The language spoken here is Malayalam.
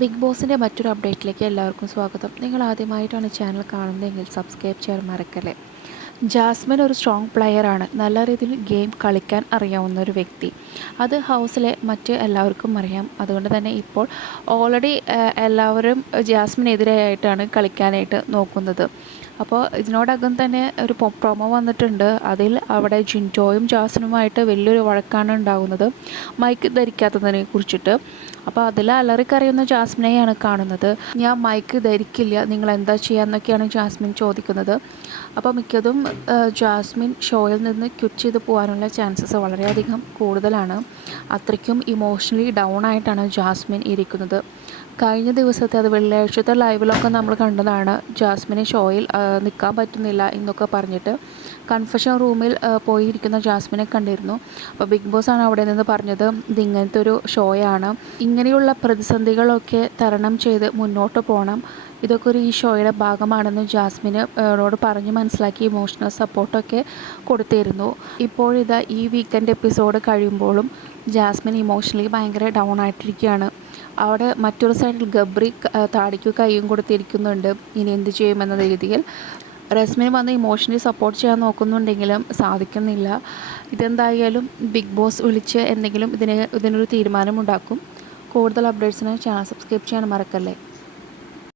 ബിഗ് ബോസിന്റെ മറ്റൊരു അപ്ഡേറ്റിലേക്ക് എല്ലാവർക്കും സ്വാഗതം. നിങ്ങൾ ആദ്യമായിട്ടാണ് ചാനൽ കാണുന്നതെങ്കിൽ സബ്സ്ക്രൈബ് ചെയ്യാൻ മറക്കല്ലേ. ജാസ്മിൻ ഒരു സ്ട്രോങ് പ്ലെയറാണ് നല്ല രീതിയിൽ ഗെയിം കളിക്കാൻ അറിയാവുന്ന ഒരു വ്യക്തി. അത് ഹൗസിലെ മറ്റ് എല്ലാവർക്കും അറിയാം. അതുകൊണ്ട് തന്നെ ഇപ്പോൾ ഓൾറെഡി എല്ലാവരും ജാസ്മിനെതിരെയായിട്ടാണ് കളിക്കാനായിട്ട് നോക്കുന്നത്. അപ്പോൾ ഇതിനോടകം തന്നെ ഒരു പ്രൊമോ വന്നിട്ടുണ്ട്. അതിൽ അവിടെ ജിന്റോയും ജാസിനുമായിട്ട് വലിയൊരു വഴക്കാണ് ഉണ്ടാകുന്നത്. മൈക്ക് ധരിക്കാത്തതിനെ കുറിച്ചിട്ട്. അപ്പോൾ അതിൽ അലറിക്കറിയുന്ന ജാസ്മിനെയാണ് കാണുന്നത്. ഞാൻ മൈക്ക് ധരിക്കില്ല. നിങ്ങൾ എന്താ ചെയ്യാന്നൊക്കെയാണ് ജാസ്മിൻ ചോദിക്കുന്നത്. അപ്പോൾ മിക്കതും ജാസ്മിൻ ഷോയിൽ നിന്ന് ക്വിറ്റ് ചെയ്ത് പോകാനുള്ള ചാൻസസ് വളരെയധികം കൂടുതലാണ്. അത്രയ്ക്കും ഇമോഷണലി ഡൗൺ ആയിട്ടാണ് ജാസ്മിൻ ഇരിക്കുന്നത്. കഴിഞ്ഞ ദിവസത്തെ അത് വെള്ളിയാഴ്ചത്തെ ലൈവിലൊക്കെ നമ്മൾ കണ്ടതാണ്. ജാസ്മിന് ഷോയിൽ നിൽക്കാൻ പറ്റുന്നില്ല എന്നൊക്കെ പറഞ്ഞിട്ട് കൺഫഷൻ റൂമിൽ പോയിരിക്കുന്ന ജാസ്മിനെ കണ്ടിരുന്നു. അപ്പോൾ ബിഗ് ബോസ് ആണ് അവിടെ നിന്ന് പറഞ്ഞത് ഇതിങ്ങനത്തെ ഒരു ഷോയാണ്. ഇങ്ങനെയുള്ള പ്രതിസന്ധികളൊക്കെ തരണം ചെയ്ത് മുന്നോട്ട് പോകണം ഇതൊക്കെ ഒരു ഈ ഷോയുടെ ഭാഗമാണെന്ന് ജാസ്മിന് ോട് പറഞ്ഞ് മനസ്സിലാക്കി ഇമോഷണൽ സപ്പോർട്ടൊക്കെ കൊടുത്തിരുന്നു. ഇപ്പോഴിതാ ഈ വീക്കെൻഡ് എപ്പിസോഡ് കഴിയുമ്പോഴും ജാസ്മിൻ ഇമോഷണലി ഭയങ്കര ഡൗൺ ആയിട്ടിരിക്കുകയാണ്. അവിടെ മറ്റൊരു സൈഡിൽ ഗബ്രി താടിക്ക് കൈയും കൊടുത്തിരിക്കുന്നുണ്ട്. ഇനി എന്ത് ചെയ്യുമെന്ന രീതിയിൽ. റസ്മിൻ വന്ന് ഇമോഷണലി സപ്പോർട്ട് ചെയ്യാൻ നോക്കുന്നുണ്ടെങ്കിലും സാധിക്കുന്നില്ല. ഇതെന്തായാലും ബിഗ് ബോസ് വിളിച്ച് എന്തെങ്കിലും ഇതിന് ഇതിനൊരു തീരുമാനമുണ്ടാക്കും. കൂടുതൽ അപ്ഡേറ്റ്സിന് ചാനൽ സബ്സ്ക്രൈബ് ചെയ്യാൻ മറക്കല്ലേ?